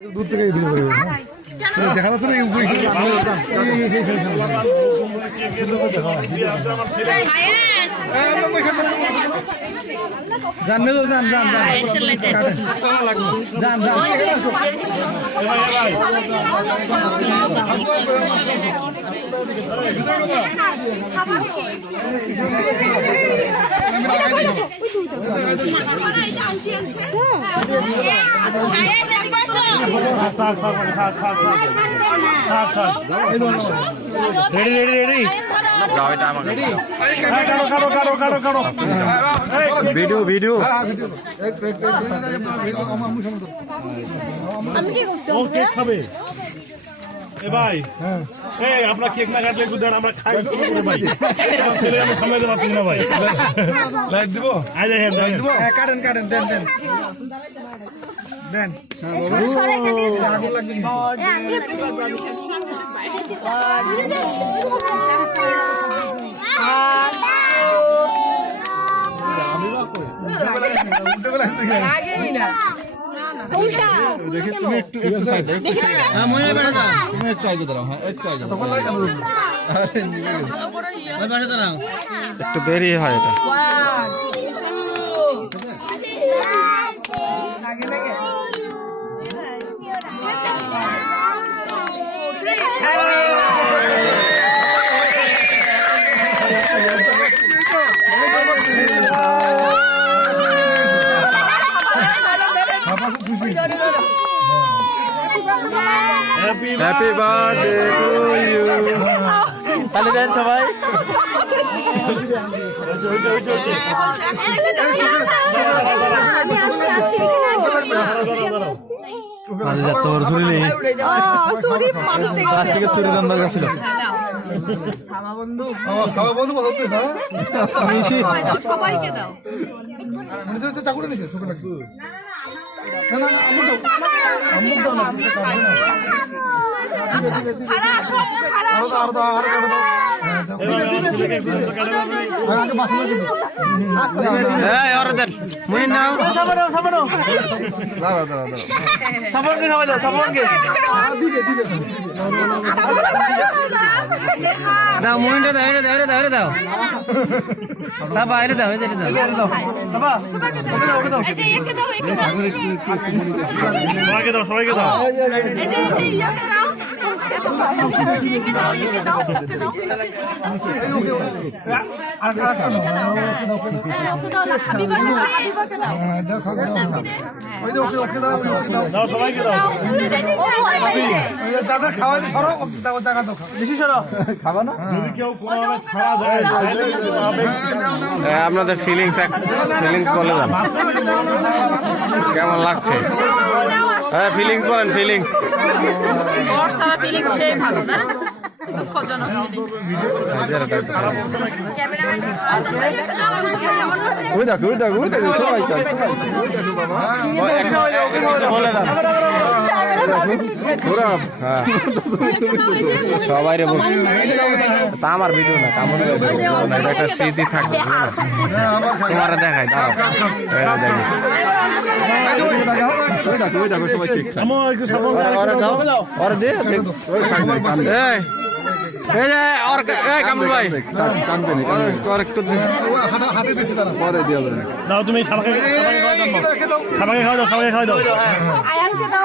দূর থেকে ভিডিও করে দেখা যাচ্ছে না জানবে তো যান যান যান যান ভিডিও ভিডিও খাবে এ ভাই এই আপনার কেক না কাটলে একটু দেন আমরা খাই ভাই ছেলে আমি সামলাতে পারছি না ভাই লাইট দিব আই দেখেন কাটেন কাটেন দেন দেন দেন আগুন লাগবে দেখে তুমি একটু সাইড দাও হ্যাঁ মনে বেড়া দাও তুমি একটু আগে দাও হ্যাঁ একটু আগে তখন লাগে আরে নিয়ে গেছে ওই পাশে দাঁড়াও একটু দেরি হয় এটা আগে লাগে হ্যাপি বার্থডে টু ইউ তাহলে দেন সবাই তোর ছুরি প্লাস্টিকের ছুরি দান দরকার ছিল সবাইকে দাও চাকুটা নিছে ছোট লাগছে দাও মুইনটা দাও দাও দাও সাবা আইরে দাও এই দাও সাবা সবাইকে দাও সবাইকে দাও দাও সবাইকে দাও খাবা না যদি কেউ কোনোভাবে ছাড়া যায় আপনাদের ফিলিংস বলে দেন কেমন লাগছে হ্যাঁ ফিলিংস বলেন ফিলিংস ওর সারা ফিলিং সেই ভালো না দুঃখজনক বলে দেন সবাই রে বলছি তা আমার ভিডিও না তেমন এটা একটা স্মৃতি থাকবে তোমার দেখাই দাও কামরুল ভাই দাও তুমি সবাইকে খাওয়া দাও সবাইকে খাওয়া দাও আয়ানকে দাও